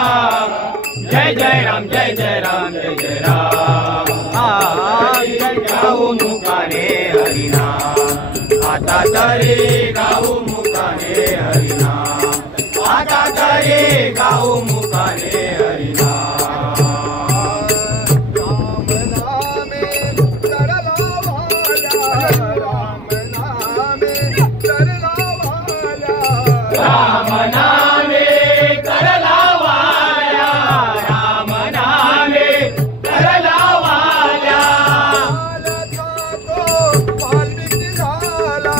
जय जय राम जय जय राम जय जय राम गाऊ मुकाने हरिनाम आता तरी गाऊ मुकाने हरिनाम आता तरी गाऊ मुकाने हरिनाम राम नामे करला वाल्या राम नामे करला वाल्या वाल्मिकी झाला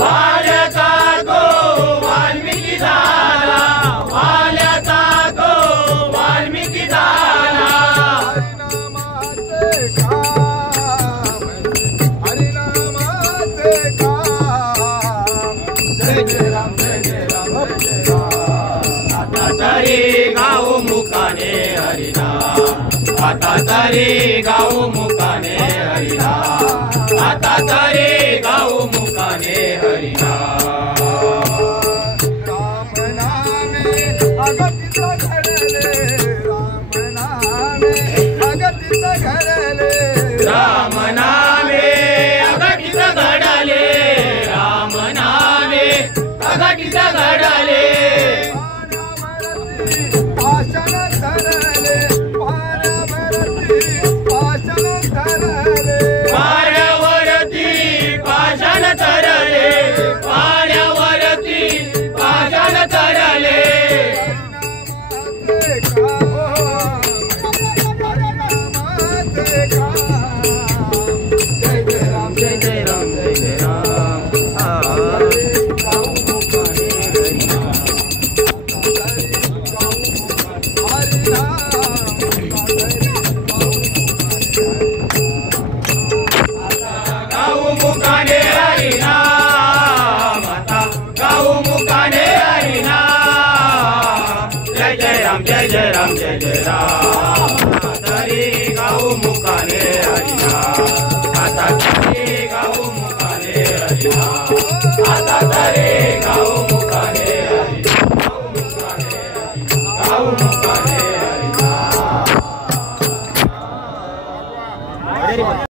वाल्याचा तो वाल्मिकी झाला वाल्याचा तो वाल्मिकी झाला जय जय राम जय जय राम जय जय राम आता तरी गाऊ मुकाने हरिनाम आता तरी गाऊ मुकाने हरिनाम आता तरी गाऊ मुकाने हरिनाम राम नामे अगतित घडले राम नामे अगतित घडले भाषण धरले पाण्यावरती पाषाण तरले पाण्यावरती पाषाण तरले जय जय राम जय जय राम जय जय राम गाऊ मुकाने हरिनाम आता गाऊ मुकाने हरिनाम जय जय राम जय जय राम जय जय राम तरी गाऊ मुकाने हरिनाम आता तरी गाऊ मुकाने हरिनाम